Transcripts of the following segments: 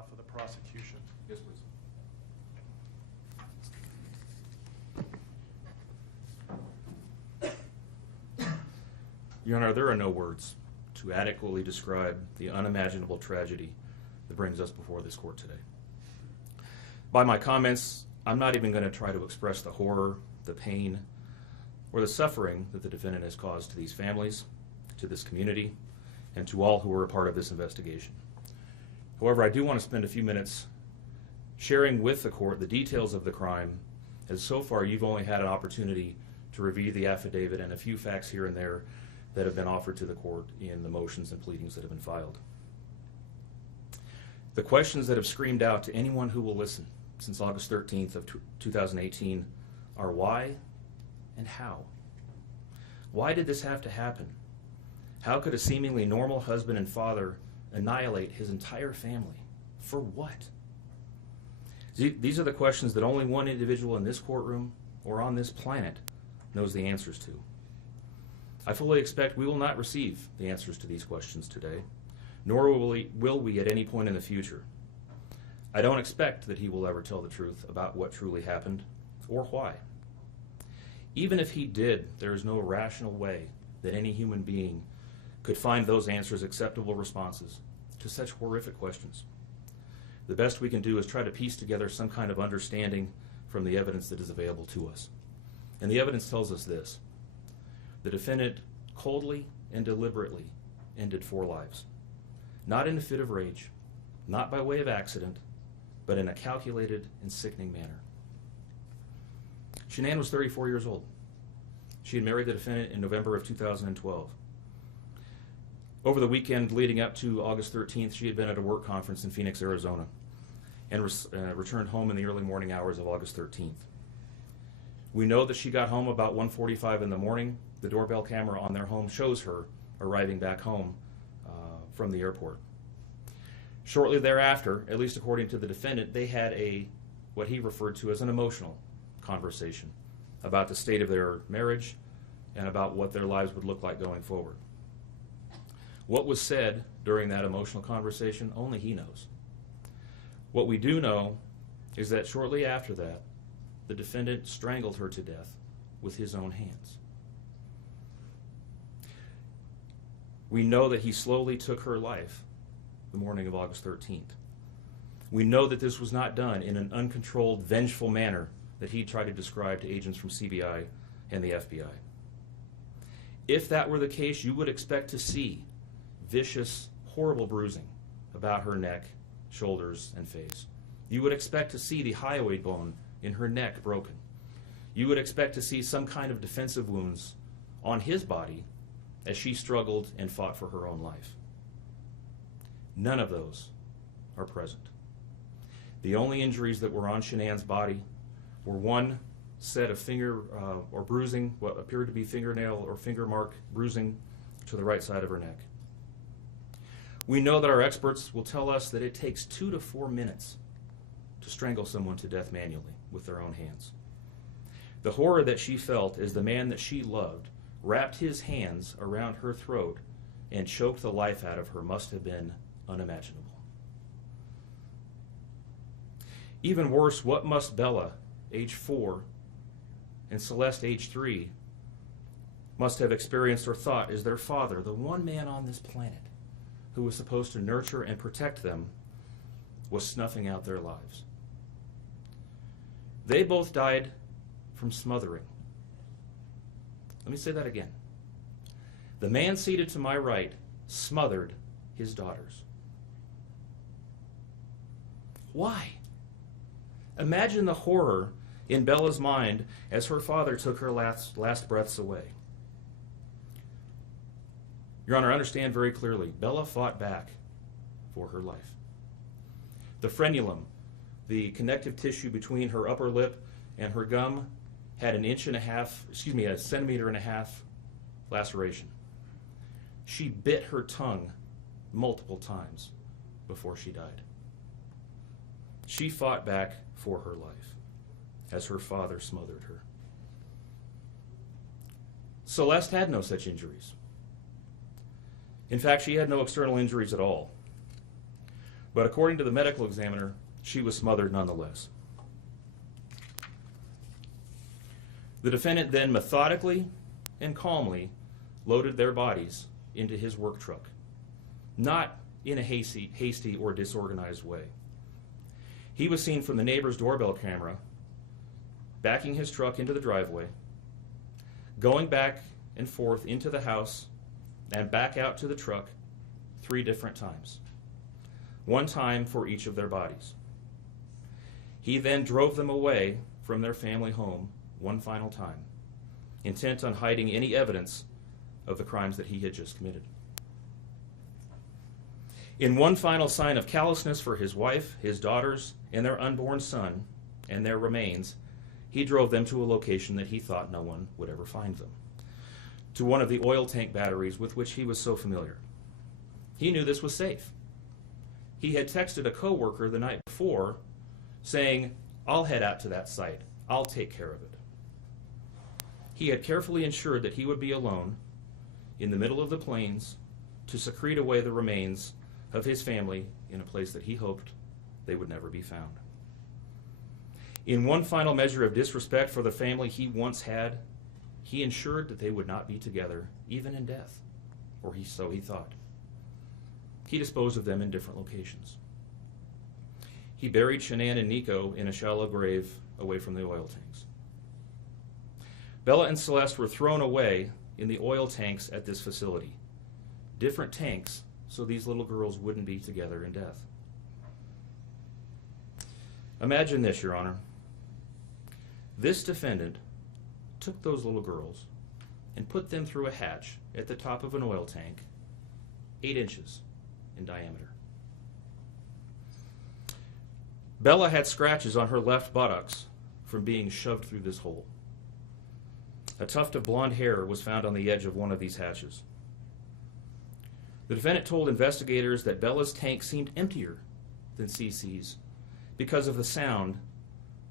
behalf of the prosecution. Yes, please. Your Honor, there are no words to adequately describe the unimaginable tragedy that brings us before this court today. By my comments, I'm not even going to try to express the horror, the pain, or the suffering that the defendant has caused to these families, to this community, and to all who were a part of this investigation. However, I do want to spend a few minutes sharing with the court the details of the crime, as so far you've only had an opportunity to review the affidavit and a few facts here and there that have been offered to the court in the motions and pleadings that have been filed. The questions that have screamed out to anyone who will listen since August 13th of 2018 are why and how. Why did this have to happen? How could a seemingly normal husband and father annihilate his entire family? For what? These are the questions that only one individual in this courtroom or on this planet knows the answers to. I fully expect we will not receive the answers to these questions today, nor will we at any point in the future. I don't expect that he will ever tell the truth about what truly happened or why. Even if he did, there is no rational way that any human being could find those answers acceptable responses to such horrific questions. The best we can do is try to piece together some kind of understanding from the evidence that is available to us. And the evidence tells us this: the defendant coldly and deliberately ended 4 lives, not in a fit of rage, not by way of accident, but in a calculated and sickening manner. Shanann was 34 years old. She had married the defendant in November of 2012. Over the weekend leading up to August 13th, she had been at a work conference in Phoenix, Arizona, and returned home in the early morning hours of August 13th. We know that she got home about 1:45 in the morning. The doorbell camera on their home shows her arriving back home from the airport. Shortly thereafter, at least according to the defendant, they had what he referred to as an emotional conversation about the state of their marriage and about what their lives would look like going forward. What was said during that emotional conversation, only he knows. What we do know is that shortly after that, the defendant strangled her to death with his own hands. We know that he slowly took her life the morning of August 13th. We know that this was not done in an uncontrolled, vengeful manner that he tried to describe to agents from CBI and the FBI. If that were the case, you would expect to see vicious, horrible bruising about her neck, shoulders, and face. You would expect to see the hyoid bone in her neck broken. You would expect to see some kind of defensive wounds on his body as she struggled and fought for her own life. None of those are present. The only injuries that were on Shanann's body were one set of finger or bruising, what appeared to be fingernail or finger mark bruising to the right side of her neck. We know that our experts will tell us that it takes 2 to 4 minutes to strangle someone to death manually with their own hands. The horror that she felt as the man that she loved wrapped his hands around her throat and choked the life out of her must have been unimaginable. Even worse, what must Bella, age 4, and Celeste, age 3, must have experienced or thought as their father, the one man on this planet who was supposed to nurture and protect them, was snuffing out their lives. They both died from smothering. Let me say that again. The man seated to my right smothered his daughters. Why? Imagine the horror in Bella's mind as her father took her last breaths away. Your Honor, understand very clearly, Bella fought back for her life. The frenulum, the connective tissue between her upper lip and her gum, had a 1.5 centimeter laceration. She bit her tongue multiple times before she died. She fought back for her life as her father smothered her. Celeste had no such injuries. In fact, she had no external injuries at all. But according to the medical examiner, she was smothered nonetheless. The defendant then methodically and calmly loaded their bodies into his work truck, not in a hasty or disorganized way. He was seen from the neighbor's doorbell camera backing his truck into the driveway, going back and forth into the house and back out to the truck 3 different times, 1 time for each of their bodies. He then drove them away from their family home 1 final time, intent on hiding any evidence of the crimes that he had just committed. In 1 final sign of callousness for his wife, his daughters, and their unborn son, and their remains, he drove them to a location that he thought no one would ever find them, to one of the oil tank batteries with which he was so familiar. He knew this was safe. He had texted a coworker the night before saying, "I'll head out to that site. I'll take care of it." He had carefully ensured that he would be alone in the middle of the plains to secrete away the remains of his family in a place that he hoped they would never be found. In 1 final measure of disrespect for the family he once had, he ensured that they would not be together, even in death, or so he thought. He disposed of them in different locations. He buried Shanann and Niko in a shallow grave away from the oil tanks. Bella and Celeste were thrown away in the oil tanks at this facility. Different tanks, so these little girls wouldn't be together in death. Imagine this, Your Honor. This defendant took those little girls and put them through a hatch at the top of an oil tank, 8 inches in diameter. Bella had scratches on her left buttocks from being shoved through this hole. A tuft of blonde hair was found on the edge of one of these hatches. The defendant told investigators that Bella's tank seemed emptier than CC's because of the sound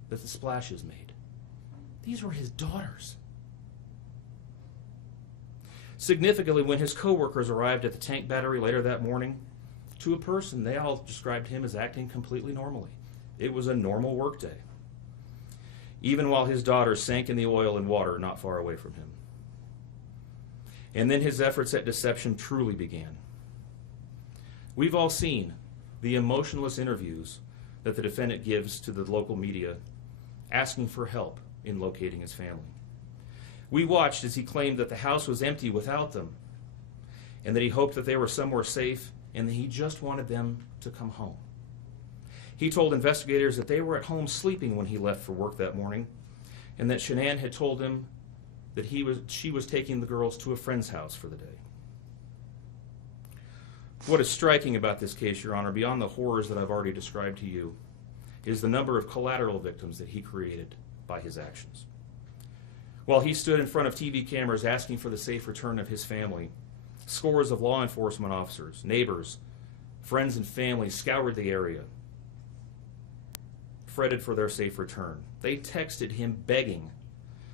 that the splashes made. These were his daughters. Significantly, when his coworkers arrived at the tank battery later that morning, to a person, they all described him as acting completely normally. It was a normal workday, even while his daughters sank in the oil and water not far away from him. And then his efforts at deception truly began. We've all seen the emotionless interviews that the defendant gives to the local media, asking for help in locating his family. We watched as he claimed that the house was empty without them, and that he hoped that they were somewhere safe, and that he just wanted them to come home. He told investigators that they were at home sleeping when he left for work that morning, and that Shanann had told him that she was taking the girls to a friend's house for the day. What is striking about this case, Your Honor, beyond the horrors that I've already described to you, is the number of collateral victims that he created by his actions. While he stood in front of TV cameras asking for the safe return of his family, scores of law enforcement officers, neighbors, friends, and family scoured the area, fretted for their safe return. They texted him begging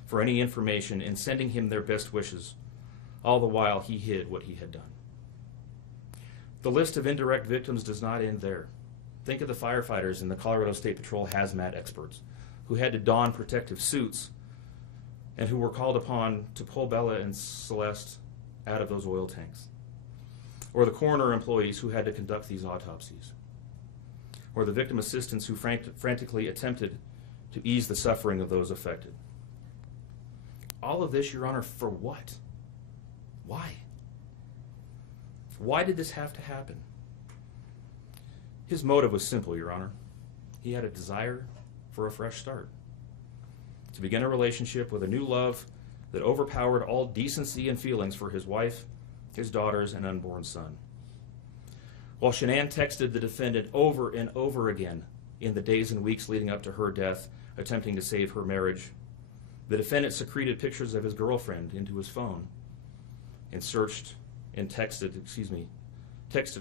for any information and sending him their best wishes, all the while he hid what he had done. The list of indirect victims does not end there. Think of the firefighters and the Colorado State Patrol hazmat experts who had to don protective suits and who were called upon to pull Bella and Celeste out of those oil tanks. Or the coroner employees who had to conduct these autopsies. Or the victim assistants who frantically attempted to ease the suffering of those affected. All of this, Your Honor, for what? Why? Why did this have to happen? His motive was simple, Your Honor. He had a desire for a fresh start, to begin a relationship with a new love that overpowered all decency and feelings for his wife, his daughters, and unborn son. While Shanann texted the defendant over and over again in the days and weeks leading up to her death, attempting to save her marriage, the defendant secreted pictures of his girlfriend into his phone and texted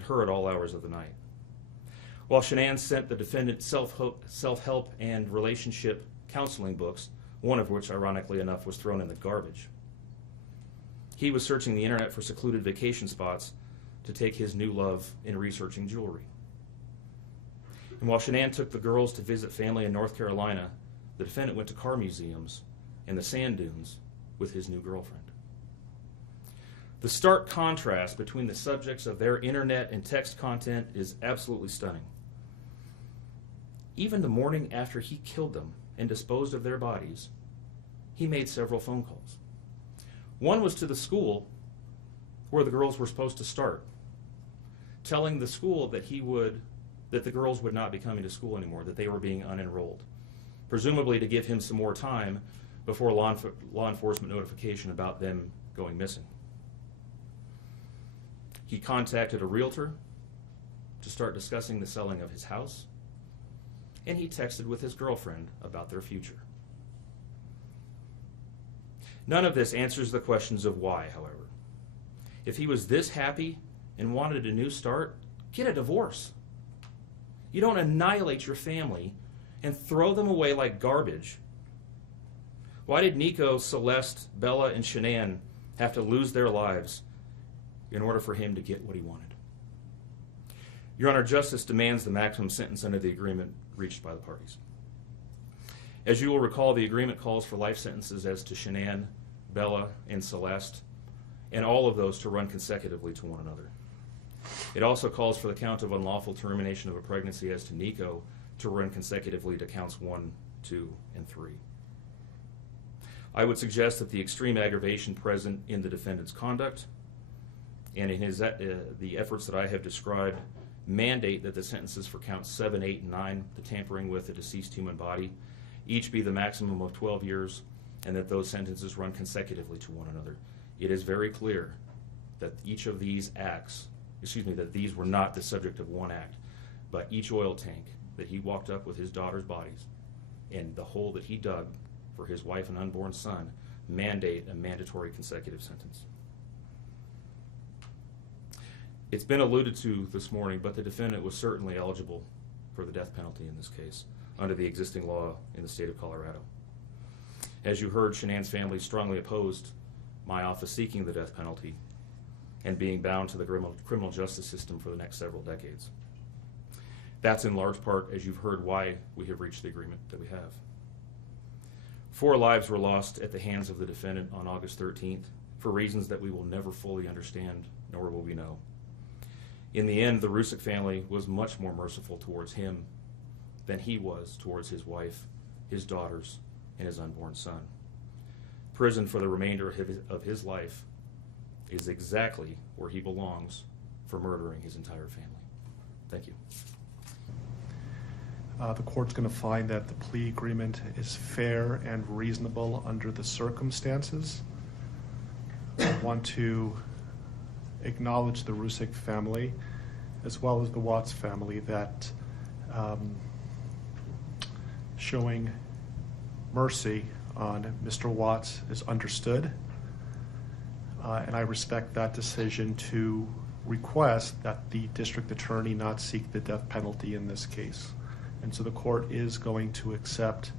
her at all hours of the night. While Shanann sent the defendant self-help and relationship counseling books, one of which, ironically enough, was thrown in the garbage. He was searching the internet for secluded vacation spots to take his new love in researching jewelry. And while Shanann took the girls to visit family in North Carolina, the defendant went to car museums and the sand dunes with his new girlfriend. The stark contrast between the subjects of their internet and text content is absolutely stunning. Even the morning after he killed them and disposed of their bodies, he made several phone calls. One was to the school where the girls were supposed to start, telling the school that the girls would not be coming to school anymore, that they were being unenrolled, presumably to give him some more time before law enforcement notification about them going missing. He contacted a realtor to start discussing the selling of his house, and he texted with his girlfriend about their future. None of this answers the questions of why, however. If he was this happy and wanted a new start, get a divorce. You don't annihilate your family and throw them away like garbage. Why did Niko, Celeste, Bella, and Shanann have to lose their lives in order for him to get what he wanted? Your Honor, justice demands the maximum sentence under the agreement reached by the parties. As you will recall, the agreement calls for life sentences as to Shanann, Bella, and Celeste, and all of those to run consecutively to one another. It also calls for the count of unlawful termination of a pregnancy as to Niko to run consecutively to counts 1, 2, and 3. I would suggest that the extreme aggravation present in the defendant's conduct and in the efforts that I have described mandate that the sentences for counts 7, 8, and 9, the tampering with a deceased human body, each be the maximum of 12 years, and that those sentences run consecutively to one another. It is very clear that each of these acts, that these were not the subject of one act, but each oil tank that he walked up with his daughter's bodies and the hole that he dug for his wife and unborn son mandate a mandatory consecutive sentence. It's been alluded to this morning, but the defendant was certainly eligible for the death penalty in this case under the existing law in the state of Colorado. As you heard, Shanann's family strongly opposed my office seeking the death penalty and being bound to the criminal justice system for the next several decades. That's in large part, as you've heard, why we have reached the agreement that we have. 4 lives were lost at the hands of the defendant on August 13th for reasons that we will never fully understand, nor will we know. In the end, the Rusick family was much more merciful towards him than he was towards his wife, his daughters, and his unborn son. Prison for the remainder of his life is exactly where he belongs for murdering his entire family. Thank you. The court's going to find that the plea agreement is fair and reasonable under the circumstances. I want to acknowledge the Rusick family as well as the Watts family that showing mercy on Mr. Watts is understood, and I respect that decision to request that the district attorney not seek the death penalty in this case. And so the court is going to accept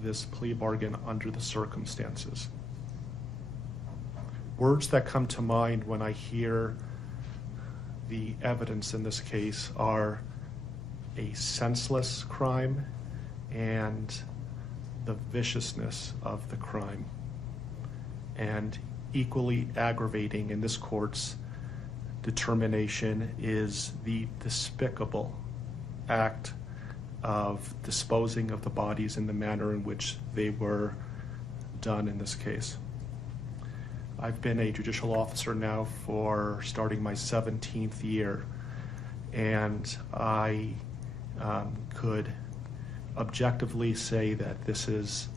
this plea bargain under the circumstances. Words that come to mind when I hear the evidence in this case are a senseless crime and the viciousness of the crime. And equally aggravating in this court's determination is the despicable act of disposing of the bodies in the manner in which they were done in this case. I've been a judicial officer now for starting my 17th year, and I could objectively say that this is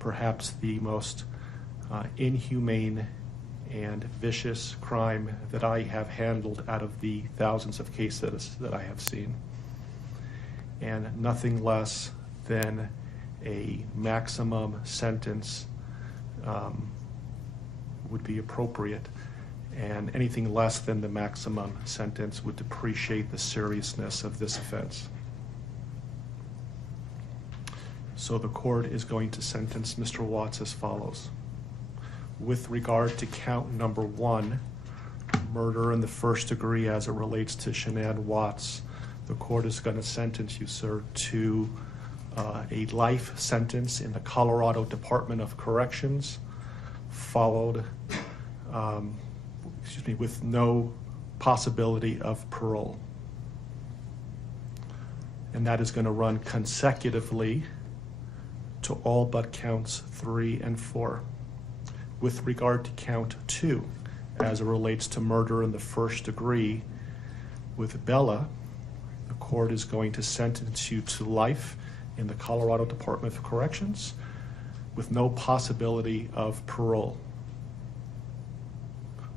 perhaps the most inhumane and vicious crime that I have handled out of the thousands of cases that I have seen. And nothing less than a maximum sentence would be appropriate, and anything less than the maximum sentence would depreciate the seriousness of this offense. So the court is going to sentence Mr. Watts as follows. With regard to count number 1, murder in the first degree as it relates to Shanann Watts, the court is going to sentence you, sir, to a life sentence in the Colorado Department of Corrections, followed, with no possibility of parole. And that is going to run consecutively to all but counts 3 and 4. With regard to count 2, as it relates to murder in the first degree with Bella, the court is going to sentence you to life in the Colorado Department of Corrections with no possibility of parole.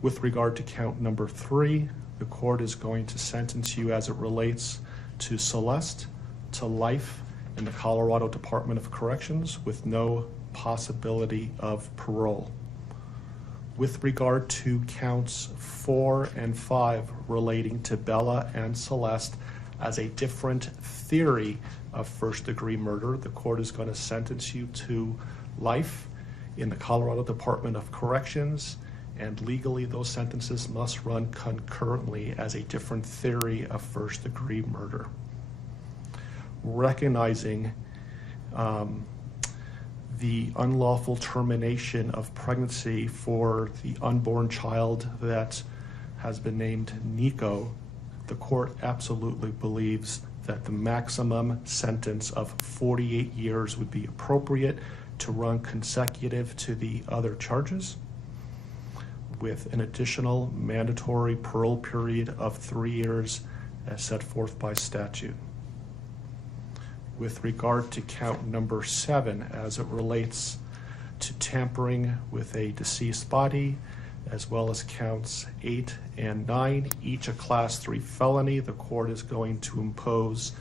With regard to count number 3, the court is going to sentence you as it relates to Celeste to life in the Colorado Department of Corrections with no possibility of parole. With regard to counts 4 and 5 relating to Bella and Celeste as a different theory of first-degree murder, the court is going to sentence you to life in the Colorado Department of Corrections, and legally those sentences must run concurrently as a different theory of first-degree murder. Recognizing the unlawful termination of pregnancy for the unborn child that has been named Niko, the court absolutely believes that the maximum sentence of 48 years would be appropriate to run consecutive to the other charges, with an additional mandatory parole period of 3 years as set forth by statute. With regard to count number 7, as it relates to tampering with a deceased body, as well as counts 8 and 9, each a class 3 felony, the court is going to impose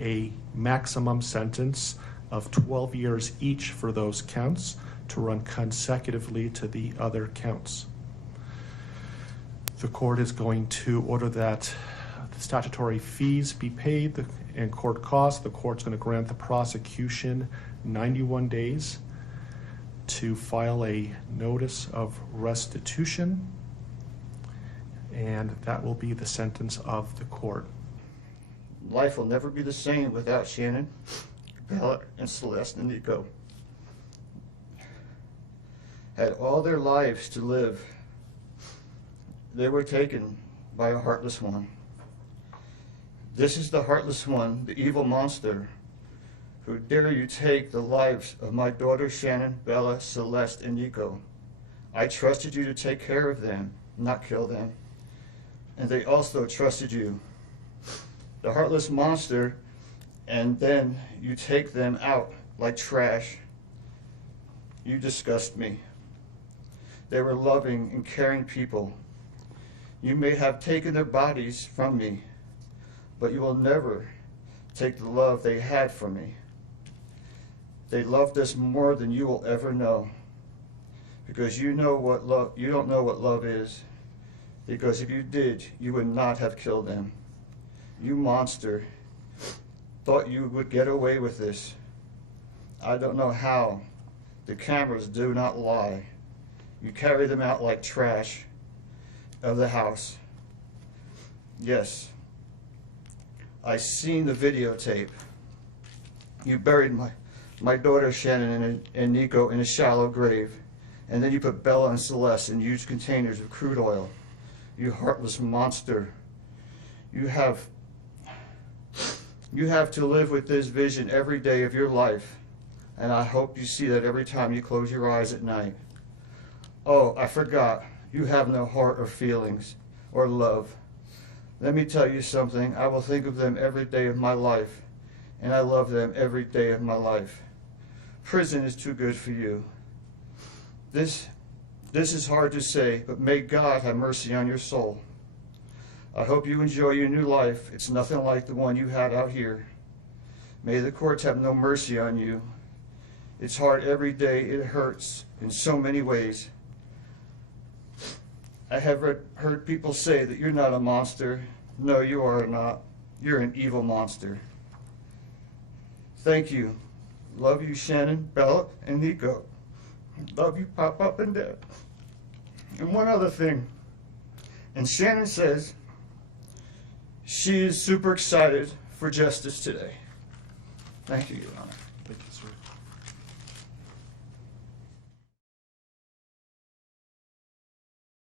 a maximum sentence of 12 years each for those counts to run consecutively to the other counts. The court is going to order that the statutory fees be paid and court costs. The court's going to grant the prosecution 91 days to file a notice of restitution, and that will be the sentence of the court. Life will never be the same without Shanann, Bella, and Celeste and Niko. Had all their lives to live. They were taken by a heartless one. This is the heartless one, the evil monster, who dare you take the lives of my daughter Shanann, Bella, Celeste, and Niko. I trusted you to take care of them, not kill them. And they also trusted you. The heartless monster, and then you take them out like trash. You disgust me. They were loving and caring people. You may have taken their bodies from me, but you will never take the love they had for me. They loved us more than you will ever know, because you don't know what love is, because if you did, you would not have killed them. You monster, thought you would get away with this. I don't know how. The cameras do not lie. You carry them out like trash of the house. Yes, I seen the videotape. You buried my daughter Shanann and Niko in a shallow grave, and then you put Bella and Celeste in huge containers of crude oil. You heartless monster. You have to live with this vision every day of your life, and I hope you see that every time you close your eyes at night. Oh, I forgot. You have no heart or feelings or love. Let me tell you something. I will think of them every day of my life, and I love them every day of my life. Prison is too good for you. This is hard to say, but may God have mercy on your soul. I hope you enjoy your new life. It's nothing like the one you had out here. May the courts have no mercy on you. It's hard every day. It hurts in so many ways. I have heard people say that you're not a monster. No, you are not. You're an evil monster. Thank you. Love you, Shanann, Bella, and Niko. Love you, Pop, and Dad. And one other thing. And Shanann says she is super excited for justice today. Thank you, Your Honor. Thank you, sir.